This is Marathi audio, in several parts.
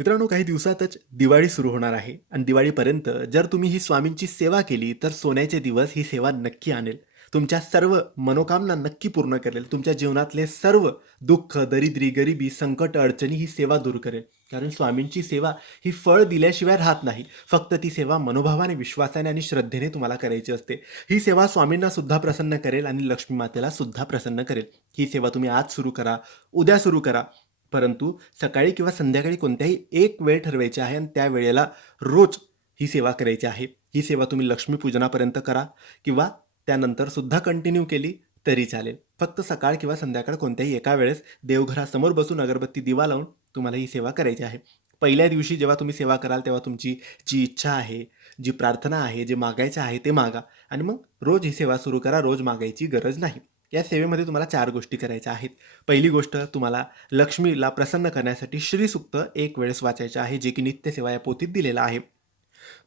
मित्रांनो, काही दिवसातच दिवाळी सुरू होणार आहे आणि दिवाळीपर्यंत जर तुम्ही ही स्वामींची सेवा केली, तर सोन्याचे दिवस ही सेवा नक्की आणेल. तुमच्या सर्व मनोकामना नक्की पूर्ण करेल. तुमच्या जीवनातले सर्व दुःख, दरिद्री, गरिबी, संकट, अडचणी ही सेवा दूर करेल. कारण स्वामींची सेवा ही फळ दिल्याशिवाय राहत नाही. फक्त ती सेवा मनोभावाने, विश्वासाने आणि श्रद्धेने तुम्हाला करायची असते. ही सेवा स्वामींना सुद्धा प्रसन्न करेल आणि लक्ष्मी मातेला सुद्धा प्रसन्न करेल. ही सेवा तुम्ही आज सुरू करा, उद्या सुरू करा. परंतु सकाळी किंवा संध्याकाळी कोणत्याही एक वेळ ठरवायची आहे आणि त्या वेळेला रोज ही सेवा करायची आहे. ही सेवा तुम्ही लक्ष्मीपूजनापर्यंत करा किंवा त्यानंतर सुद्धा कंटिन्यू केली तरी चालेल. फक्त सकाळ किंवा संध्याकाळ कोणत्याही एका वेळेस देवघरासमोर बसून अगरबत्ती दिवा लावून तुम्हाला ही सेवा करायची आहे. पहिल्या दिवशी जेव्हा तुम्ही सेवा कराल तेव्हा तुमची जी इच्छा आहे, जी प्रार्थना आहे, जे मागायचं आहे ते मागा आणि मग रोज ही सेवा सुरू करा. रोज मागायची गरज नाही. या सेवेमध्ये तुम्हाला 4 गोष्टी करायच्या आहेत. पहिली गोष्ट, तुम्हाला लक्ष्मीला प्रसन्न करण्यासाठी श्रीसूक्त एक वेळेस वाचायचे आहे, जे की नित्यसेवा या पोथीत दिलेलं आहे.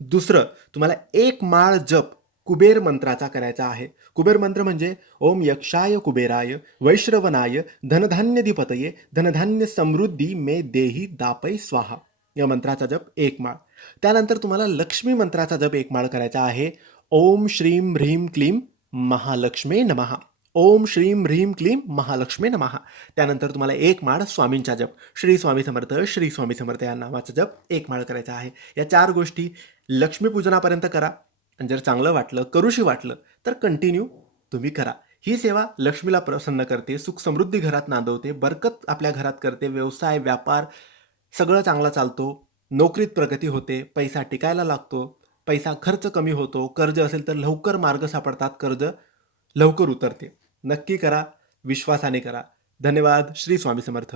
दुसरं, तुम्हाला एक माळ जप कुबेर मंत्राचा करायचा आहे. कुबेर मंत्र म्हणजे ओम यक्षाय कुबेराय वैश्रवणाय धनधान्यधिपतये धनधान्य समृद्धी मे देही दापै स्वाहा. या मंत्राचा जप एक माळ. त्यानंतर तुम्हाला लक्ष्मी मंत्राचा जप एक माळ करायचा आहे. ओम श्रीम ह्रीम क्लीम महालक्ष्मी नमः. ओम श्रीम ह्रीम क्लीम महालक्ष्मी नमः. त्यानंतर तुम्हाला एक माळ स्वामींचा जप, श्री स्वामी समर्थ, श्री स्वामी समर्थ या नावाचा जप एक माळ करायचा आहे. या 4 गोष्टी लक्ष्मीपूजनापर्यंत करा आणि जर चांगलं वाटलं, करूशी वाटलं तर कंटिन्यू तुम्ही करा. ही सेवा लक्ष्मीला प्रसन्न करते, सुख समृद्धी घरात नांदवते, बरकत आपल्या घरात करते, व्यवसाय, व्यापार सगळं चांगला चालतो, नोकरीत प्रगती होते, पैसा टिकायला लागतो, पैसा खर्च कमी होतो, कर्ज असेल तर लवकर मार्ग सापडतात, कर्ज लवकर उतरते. नक्की करा, विश्वासाने करा. धन्यवाद. श्री स्वामी समर्थ.